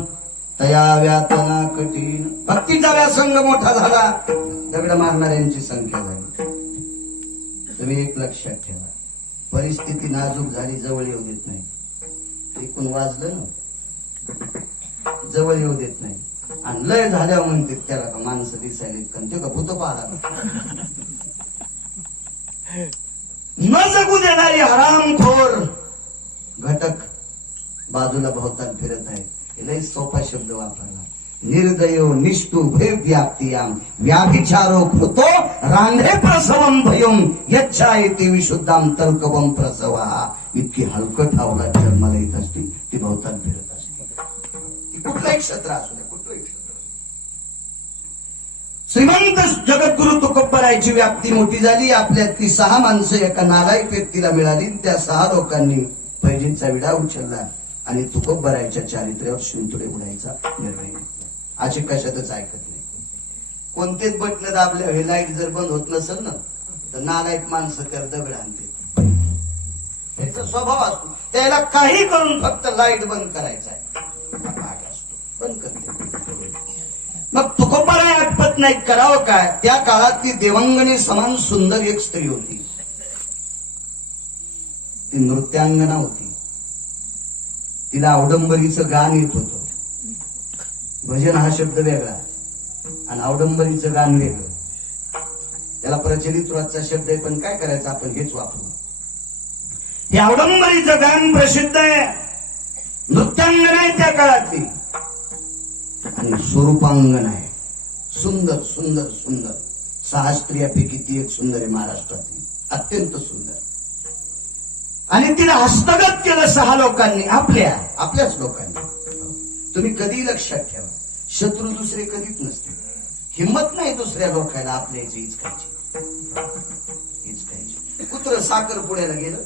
तया व्यातना कठीण. भक्तीचा व्यासंग मोठा झाला, दगड मारणाऱ्यांची संख्या झाली. तुम्ही एक लक्षात ठेवा, परिस्थिती नाजूक झाली जवळ येऊ देत नाही. ऐकून वाजलं ना, जवळ येऊ देत नाही. आणि लय झाल्यावर म्हणते त्याला का माणसं दिसायला इतकं ते का भूत पाहला. न जगू देणारी हरामखोर घटक बाजूला भोवताल फिरत आहे. लय सोपा शब्द वापरला. निर्दयो निष्ठू व्याप्तियाम व्याभिचारो कृतो रांधे प्रसवम भयम यच्छायती विशुद्धाम तर्कवम प्रसवा. इतकी हलकट अवलाद जन्माला येत असते, ती भोवताल फिरत असते. ती कुठलंही क्षेत्र असू द्या, कुठलंही क्षेत्र. श्रीमंत जगद्गुरु तुकोबरायची व्याप्ती मोठी झाली. आपल्यातली 6 माणसं एका नालायक व्यक्तीला मिळाली. त्या 6 लोकांनी पैजेचा विडा उचलला आणि तुकोबरायच्या चारित्र्यावर शिंतोडे उडायचा निर्णय घेतला. असे कशातच ऐकत नाही. कोणतेच बटन दाबले हे लाईट जर बंद होत नसेल ना तर नालायक माणसं तर दगड आणते. त्याचा स्वभाव असतो, त्याला काही करून फक्त लाईट बंद करायचा आहे. बंद करते. मग तुकोबाला आठवत नाही, करावं काय? त्या काळात ती देवांगणी समान सुंदर एक स्त्री होती. ती नृत्यांगना होती. तिला अवडंबरीचं गाण येत होतं. भजन हा शब्द वेगळा आणि अवडंबरीचं गाण वेगळं. त्याला प्रचलित रोजचा शब्द आहे, पण काय करायचं, आपण हेच वापरू. हे अवडंबरीचं गाण प्रसिद्ध आहे. नृत्यांगना आहे त्या काळातली आणि स्वरूपांगण आहे. सुंदर सुंदर सुंदर 6 स्त्रियापैकी ती एक सुंदर आहे महाराष्ट्रातली, अत्यंत सुंदर. आणि तिला हस्तगत केलं 6 लोकांनी, आपल्याच लोकांनी. तुम्ही कधी लक्षात ठेवा, शत्रू दुसरे कधीच नसते. हिंमत नाही दुसऱ्या लोकांना आपल्याची हिचकायची. कुत्र साखरपुड्याला गेलं,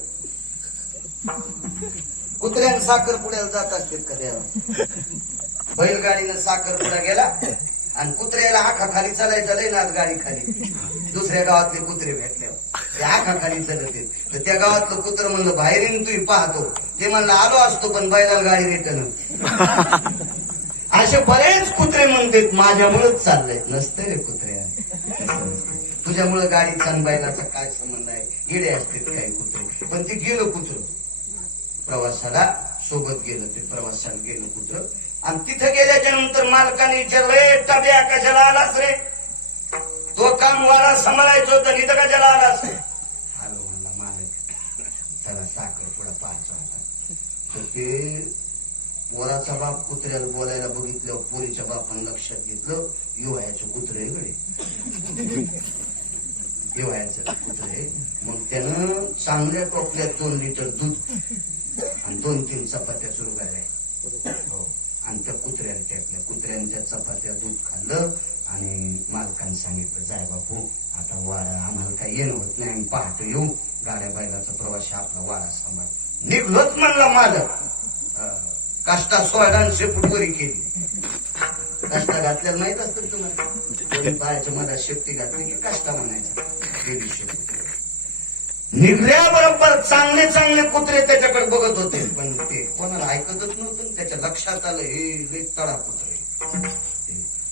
कुत्र्यानं साखरपुड्याला जात असतात कधी. बैलगाडीनं साखरपुडा गेला आणि कुत्र्याला आखा खाली चालायचं लय नाच गाडी खाली. दुसऱ्या गावातले कुत्रे भेटल्यावर ते आखा खाली चालत आहेत. तर त्या गावातलं कुत्र म्हणलं बाहेर येऊन तुम्ही पाहतो. ते म्हणलं आलो असतो पण बैलाला गाडी रिटर्न. असे बरेच कुत्रे म्हणतात माझ्यामुळेच चाललंय. नसतं रे कुत्र्या, तुझ्यामुळे गाडीचा आणि बैलाचा काय संबंध आहे? गेले असतात काही कुत्रे. पण ते गेलं कुत्र प्रवासाला, सोबत गेलं ते प्रवासाला गेलं कुत्र. आणि तिथं गेल्याच्या नंतर मालकाने विचारलं, टब्या कशाला आलास रे? तो काम वारा सांभाळायचं होतं, इथं कशाला आलास? आलो म्हणला मालक, त्याला साखरपुडा पाहायचा होता. तर ते पोराचा बाप कुत्र्याला बोलायला बघितल्यावर पोरीच्या बापानं लक्षात घेतलं, युवयाचं कुत्रे गडे, युवयाचं कुत्रे. मग त्यानं चांगल्या टोपल्यात 2 लिटर दूध आणि 2-3 चपात्या सुरू झाल्या. हो, आणि त्या कुत्र्याला टाकल्या. कुत्र्याने त्या चपात्या दूध खाल्लं आणि मालकाने सांगितलं, जाय बापू आता वारा आम्हाला काही येणं होत नाही, आम्ही पहाटे येऊ, गाड्या बैलाचा प्रवास आपला वारा सांभाळ. निघलोच म्हणला मालक. काष्टा 16 शेपुटवरी केली. काष्टा घातल्याला माहित असतं तुम्हाला, पायाच्या मधात शेपटी घातली की काष्टा म्हणायचा. केली शेपूट. निघल्याबरोबर चांगले चांगले कुत्रे त्याच्याकडे बघत होते, पण ते कोणाला ऐकतच नव्हतं. त्याच्या लक्षात आलं हे लई तडा कुत्रे.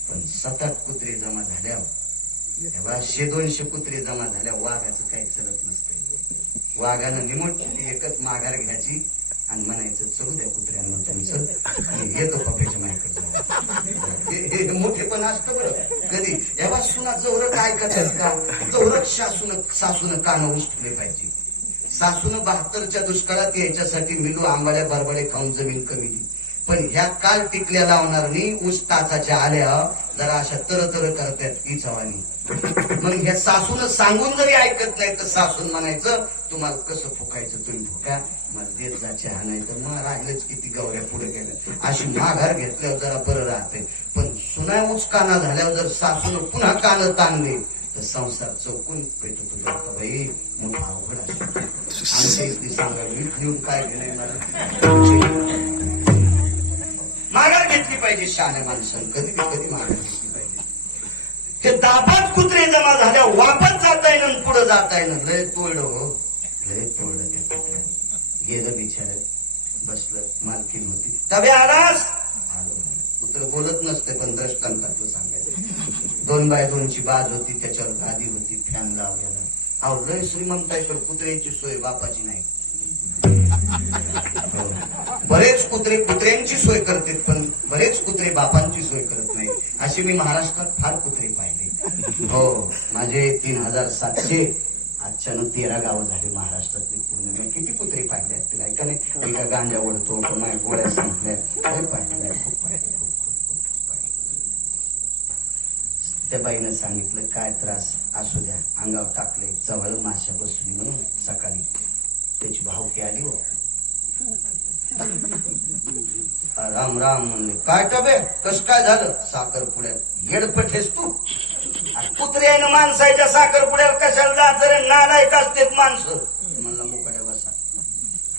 पण 7-8 कुत्रे जमा झाल्यावर, तेव्हा 100-200 कुत्रे जमा झाल्यावर वाघाचं काही चलत नसतं. वाघानं निमोट एकच माघार घ्यायची आणि म्हणायचं, चलू द्या कुत्र्यांना त्यांचं, येतो पप्याच्या मायकडे. हे मोठे पण असतं बरं. कधी एव्हा सुना चौरक ऐकतात का? चौरक सासून कानं उष्टले पाहिजे. सासून 72च्या दुष्काळात यायच्यासाठी मिलू आंबाड्या बरबडे खाऊन जमीन कमी दिली. पण ह्या काल टिकल्या लावणार नाही. ऊस तासाच्या आल्या जरा अशा तर करतात ही चव्हाणी. मग ह्या सासून सांगून जरी ऐकत नाही तर सासून म्हणायचं, तुम्हाला कसं फुकायचं तुम्ही फुका, मला देत जा चहा, नाही तर मग राहिलंच किती गवऱ्या पुढे गेल्या. अशी माघार घेतल्यावर जरा बरं राहते. पण सुना उचकाना झाल्यावर जर सासून पुन्हा कानं ताणले तर संसार चौकून पेटतो जातो. बाई मोठा अवघड असतो. आणि सांगावी लिहून काय घेणार, माघार घेतली पाहिजे. शहाण्या माणसानं कधी माघार घेतली पाहिजे. हे 10-5 कुत्रे जमा झाल्या वापस जाता येणं, पुढे जाता येणं. लय तोडलं हो, लय तोडलं त्या कुत्र्यानं. गेलं बिचार, बसलं. मालकीन होती, तबे आलास? आलो. कुत्र बोलत नसते पण दृष्टांतातलं सांगायचं. 2x2ची बाज होती, त्याच्यावर गादी होती, फॅन लावलेला. अहो लय श्रीमंत आहे, पण कुत्र्याची सोय बापाची नाही. बरेच कुत्रे कुत्र्यांची सोय करतात, पण बरेच कुत्रे बापांची सोय करत नाही. असे मी महाराष्ट्रात फार कुत्रे पाहिले. हो, माझे 3700 आजच्यानं 13 गावं झाली महाराष्ट्रातली पूर्ण. मी किती कुत्रे पाहिले असतील ऐका नाही. एका गांजा ओढतो, माझ्या गोळ्या संपल्या, पाहिल्या, खूप पाहिले. त्या बाईनं सांगितलं, काय त्रास असू द्या, अंगावर टाकले, जवळ माश्या बसली म्हणून सकाळी त्याची भावकी आली. हो राम राम म्हणले, काय टबे कस काय झालं? साखरपुड्यात येडपठेस तू? कुत्र्यानं माणसाच्या साखरपुड्याला कशाला जायचं रे? नालायक असतेत माणसं. म्हणलं मुकड्या बसा.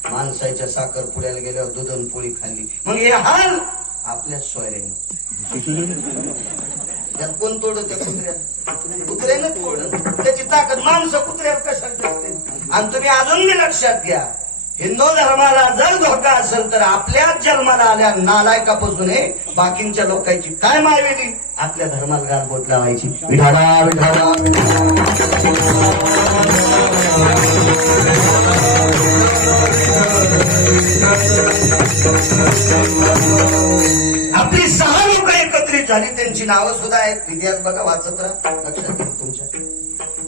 माणसाच्या साखरपुड्याला गेल्यावर दुधन पोळी खाल्ली. मग हे हाल आपल्याच सोयऱ्यानं. त्यात कोण तोडत त्या कुत्र्याला? कुत्र्यानं तोडलं. त्याची ताकद माणसं कुत्र्यात कशाला असते? आणि तुम्ही अजून मी लक्षात घ्या, हिंदू धर्माला जर धोका असेल तर आपल्याच जन्माला आल्या नालायकापासून बाकींच्या लोकांची काय मायवेली आपल्या धर्माला गारबोट लावायची. विठाला विठाला आपली 6 लोक एकत्रित झाली, त्यांची नावं सुद्धा आहेत. इतिहास बघा, वाचत राहा, लक्षात घ्या तुमच्या.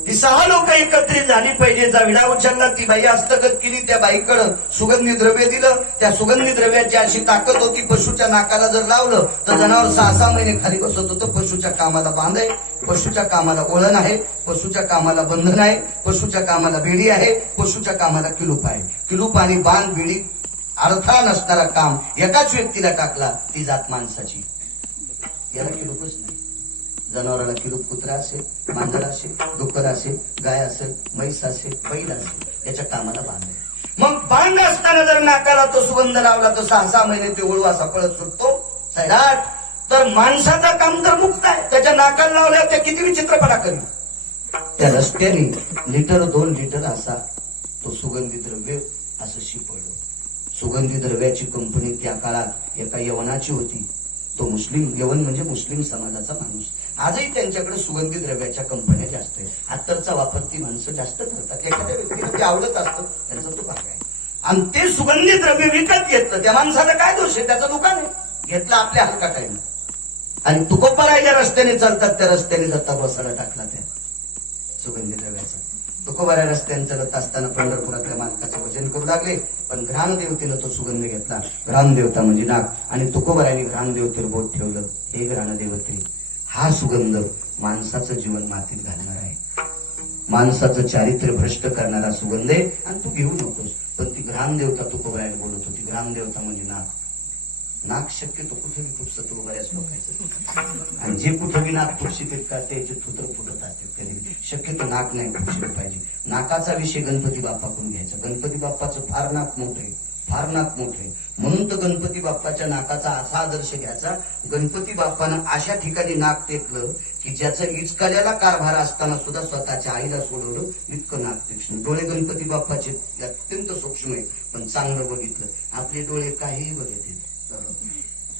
ही 6 लोक एकत्रित झाली पाहिजे. जा विडा उचलला, ती बाई हस्तगत केली, त्या बाईकडं सुगंधी द्रव्य दिलं. त्या सुगंधी द्रव्याची अशी ताकद होती, पशुच्या नाकाला जर लावलं तर जनावर 6 महिने खाली बसत होतं. पशुच्या कामाला बांध आहे, पशुच्या कामाला ओळण आहे, पशुच्या कामाला बंधन आहे, पशुच्या कामाला बेडी आहे, पशुच्या कामाला किलूप आहे. किलूप आणि बांध बेडी अर्था नसणारा काम एकाच व्यक्तीला टाकला, ती जात माणसाची. याला किलूपच नाही. जनावराला किलूप कुत्रा असेल, मांजर असेल, डुक्कर असेल, गाय असेल, म्हैस असेल, बैल असेल, याच्या कामाला बांध आहे. मग बांध असताना जर नाकाला तो सुगंध लावला तर 6 महिने ते ओळू असा पळत सुटतो सैराट. तर माणसाचं काम तर मुक्त आहे. त्याच्या नाकाला लावल्यावर त्या किती विचित्रपणा करी. त्या रस्त्याने लिटर 2 लिटर असा तो सुगंधी द्रव्य असं शिपडलं. सुगंधी द्रव्याची कंपनी त्या काळात एका यवनाची होती. तो मुस्लिम, यवन म्हणजे मुस्लिम समाजाचा माणूस. आजही त्यांच्याकडे सुगंधी द्रव्याच्या कंपन्या जास्त आहेत. अत्तरचा वापर ती माणसं जास्त करतात. एखाद्या व्यक्तीला ते आवडत असतं, त्यांचा तो भाग आहे. आणि ते सुगंधी द्रव्य विकत घेतलं. त्या माणसाला काय दोष आहे? त्याचं दुकान आहे, घेतलं आपल्या हलकाटाईनं. आणि तुकोबाराच्या रस्त्याने चालतात, त्या रस्त्याने जाता बसायला टाकला त्या सुगंधी द्रव्याचा. तुकोबारा रस्त्याने चालत असताना पंढरपुरातल्या मालकाचं भजन करू लागले, पण ग्रामदेवतेनं तो सुगंध घेतला. ग्रामदेवता म्हणजे नाग, आणि तुकोबाराने ग्रामदेवतेवर बोट ठेवलं. हे ग्रामदेवते, हा सुगंध माणसाचं जीवन मातीत घालणार आहे, माणसाचं चारित्र्य भ्रष्ट करणारा सुगंध आहे, आणि तू घेऊ नकोस. पण ती ग्रामदेवता तुकोबाराला बोलत होती. ग्रामदेवता म्हणजे नाग. नाग शक्यतो कुठे बी खुपसतो बऱ्याच लोकांचं, आणि जे कुठे बी नाग खुपशीत का त्याचे थुत्र फुटत असते. कधी शक्यतो नाक नाही खुपशिलं पाहिजे. नाकाचा विषय गणपती बाप्पाकडून घ्यायचा. गणपती बाप्पाचं फार नाक मोठं आहे, फार नाक मोठं आहे. म्हणून तर गणपती बाप्पाच्या नाकाचा असा आदर्श घ्यायचा. गणपती बाप्पानं अशा ठिकाणी नाक टेकलं की ज्याचं इचकाल्याला कारभार असताना सुद्धा स्वतःच्या आईला सोडवलं, इतकं नाक तीक्ष्ण. डोळे गणपती बाप्पाचे अत्यंत सूक्ष्म आहे, पण चांगलं बघितलं. आपले डोळे काहीही बघितले.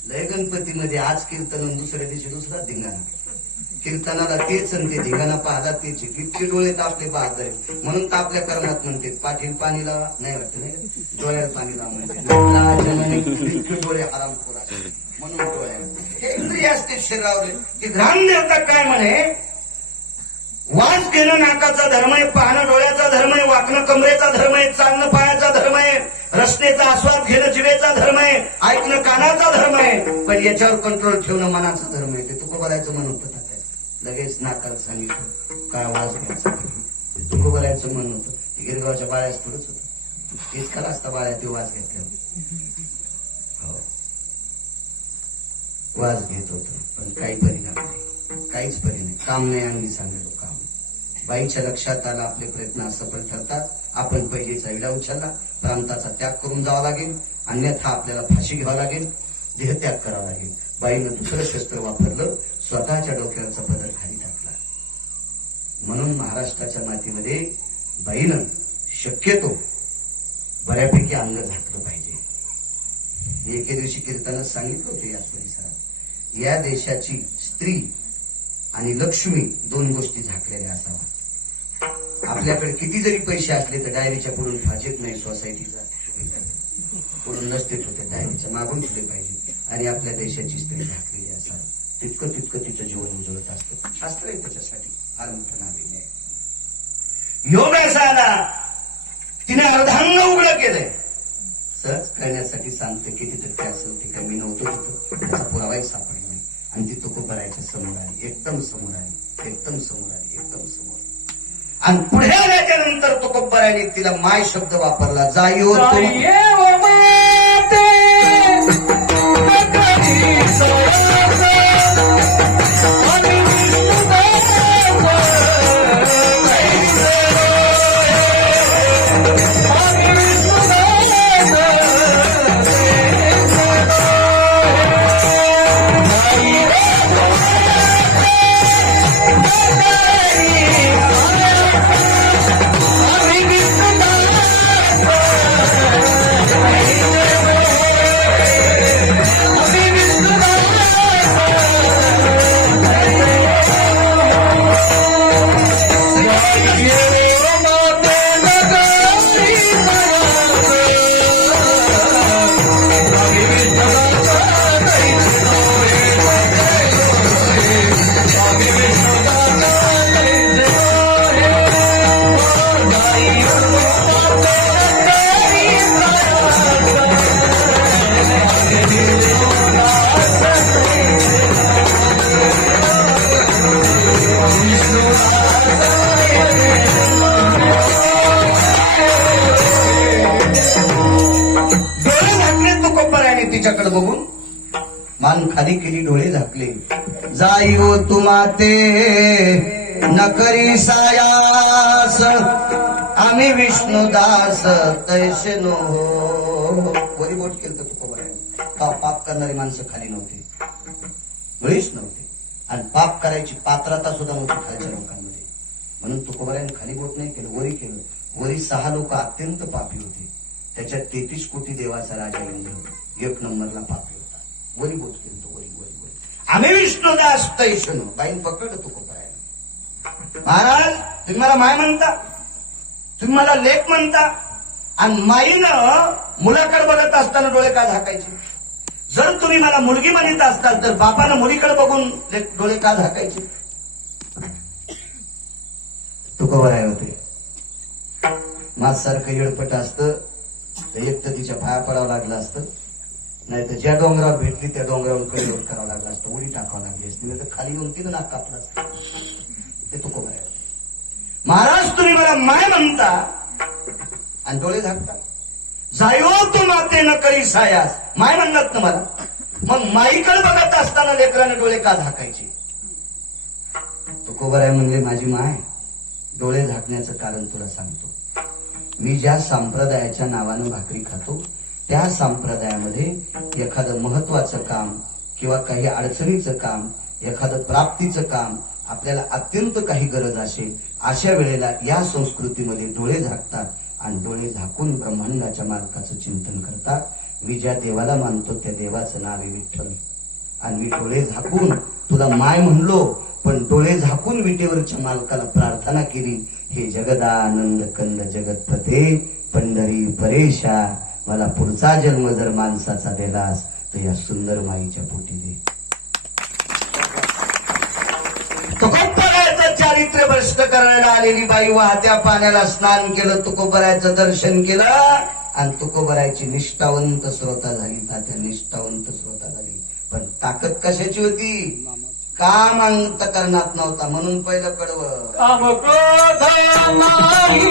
लय गणपतीमध्ये आज कीर्तन, दुसऱ्या दिवशी दुसरा धिंगाणा. कीर्तनाला तेच आणि ते धिंगाणा पाहता तेच. इतके डोळे तर आपले बहादर आहेत. म्हणून तर आपल्या कर्मात म्हणते पाठील पाणी लावा, नाही वाटतं नाही, डोळ्याला पाणी लावा म्हणते. इतके डोळे हरामखोर असतात म्हणून डोळ्याला हे इंद्रिय असते शरीरावर. ती ग्रामदेवता काय म्हणे, वास घेणं नाकाचा धर्म आहे, पाहणं डोळ्याचा धर्म आहे, वाकणं कमरेचा धर्म आहे, चालणं पायाचा धर्म आहे, रचनेचा आस्वाद घेणं जिभेचा धर्म आहे, ऐकणं कानाचा धर्म आहे, पण याच्यावर कंट्रोल ठेवणं मनाचा धर्म आहे. ते तुकोबारायचं मन होतं. लगेच नाकात सांगितलं काय आवाज घ्यायचा. तुकोबारायचं मन होतं. गिरगावच्या बाळ्याच थोडंच होतं. तेच खरा असता बाळ्या ते वाज घेतल्यावर. हो, वाज घेत होत, पण काही परिणाम नाही, काहीच परिणाम. काम नाही अंगी सांगितलं काम. बाईच्या लक्षात आलं आपले प्रयत्न असफल ठरतात. आपण पहिलेचा विडा उचलला, प्रांताचा त्याग करून जावं लागेल, अन्यथा आपल्याला फाशी घ्यावं लागेल, देहत्याग करावा लागेल. बाईनं दुसरं शस्त्र वापरलं, स्वतःच्या डोक्यावरचा पदर खाली टाकला. म्हणून महाराष्ट्राच्या मातीमध्ये बाईनं शक्यतो बऱ्यापैकी अंग झाकलं पाहिजे. मी एके दिवशी कीर्तनात सांगितलं होतं याच परिसरात, या देशाची स्त्री आणि लक्ष्मी 2 गोष्टी झाकलेल्या असावा. आपल्याकडे किती जरी पैसे असले तर डायरीच्या पुढून फाचेत नाही, सोसायटीचा पुढून नसतेच होते, डायरीच्या मागून ठेवले पाहिजे. आणि आपल्या देशाची स्त्री झाकलेली असावी. तितकं तिचं जीवन उजळत असतं. शास्त्र आहे त्याच्यासाठी, फार मोठं नाविन्य आहे. योग असा आला, तिने अर्धांग उघडं केलंय. सहज करण्यासाठी सांगते किती टक्के असेल ते काय मी नव्हतो तिथं, त्याचा पुरावाही सापडला नाही. आणि ती तुकोबारायच्या समोर आली, एकदम समोर आली, एकदम समोर आली, एकदम समोर. आणि पुढे आल्याच्या नंतर तुकोबारायने तिला माय शब्द वापरला. जाईयो तिच्याकडे बघून मान खाली केली, डोळे झाकले. जाईव तू माते न करी सायास, आम्ही विष्णुदास तैसे नो. वरी बोट केलं तर तुकोबारायने. पाप करणारी माणसं खाली नव्हती, मुळीच नव्हते, आणि पाप करायची पात्रता सुद्धा नव्हती खालच्या लोकांमध्ये. म्हणून तुकोबारायने खाली बोट नाही केलं, वरी केलं. वरी 6 लोक अत्यंत पापी होते, त्याच्यात 33 कोटी देवाचा राजा इंद्र 1 नंबरला पापी होता. वरी बोट केलं तो, वरी वरी वरी. आम्ही विष्णुदास तैसनो. बाईन पकडलं तुकोबारायने. महाराज, तुम्ही मला माय म्हणता, तुम्ही मला लेख म्हणता, आणि माईनं मुलाकडे बघत असताना डोळे का झाकायचे? जर तुम्ही मला मुलगी म्हणत असताल तर बापानं मुलीकडे बघून डोळे का झाकायचे? तुकोबाराय होते. माझ्यासारखं येडपट असतं तर एक तर तिच्या पाया पडावं लागलं असतं, नाही तर ज्या डोंगरावर भेटली त्या डोंगरावर कडेवर करावं लागलं असतं, उडी टाकावं लागली असती, नाही तर खाली येऊन तिनं नाक कापलं असतं. ते तुकोबाराय होते. महाराज, तुम्ही मला माय म्हणता आणि डोळे झाकता. जायो तू माते न करी सायास, माय म्हणतात ना मला, मग माईकडे बघत असताना लेकराने डोळे का झाकायचे? तुकोबाराय म्हणले, माझी माय, डोळे झाकण्याचं कारण तुला सांगतो. मी ज्या संप्रदायाच्या नावानं भाकरी खातो त्या संप्रदायामध्ये एखादं महत्वाचं काम किंवा काही अडचणीचं काम, एखादं प्राप्तीचं काम, आपल्याला अत्यंत काही गरज असेल, अशा वेळेला या संस्कृतीमध्ये डोळे झाकतात आणि डोळे झाकून ब्रह्मांडाच्या मालकाचं चिंतन करतात. मी ज्या देवाला मानतो त्या देवाचं नाव आहे विठ्ठल, आणि मी डोळे झाकून तुला माय म्हणलो, पण डोळे झाकून विटेवरच्या मालकाला प्रार्थना केली. हे जगदानंद कंद जगतपते पंढरी परेशा, मला पुढचा जन्म जर माणसाचा दिलास तर या सुंदर माईच्या पोटी दे. तुकोबरायचं चारित्र्य भ्रष्ट करायला आलेली बाई वाहत्या पाण्याला स्नान केलं, तुकोबरायचं दर्शन केलं, आणि तुकोबरायची निष्ठावंत श्रोता झाली. तात्या निष्ठावंत श्रोता झाली, पण ताकद कशाची होती? काम अंतकरणात नव्हता, म्हणून पहिलं कडवं. काम क्रोध नाही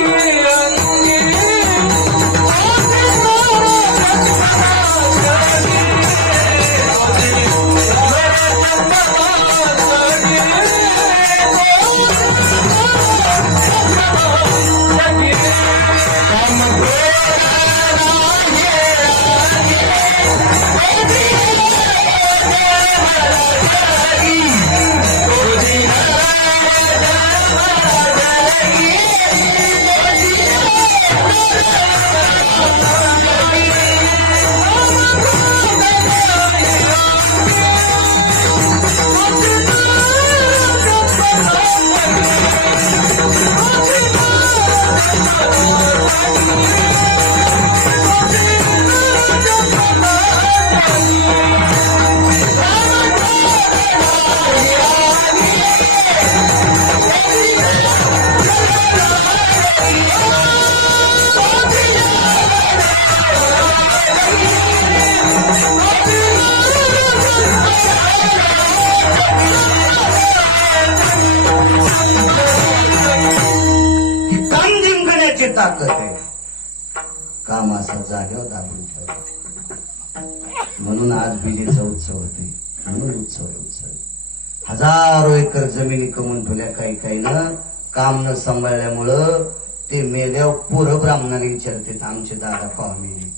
ताकद आहे. काम असा जागेवर दाबून ठेवला, म्हणून आज बिलीचा उत्सव होते. म्हणून उत्सव आहे, उत्सव. हजारो एकर जमिनी कमवून ठेवल्या काही काही ना, काम न सांभाळल्यामुळं ते मेल्यावर पोरं ब्राह्मणाला विचारतात, आमचे दादा का मेले.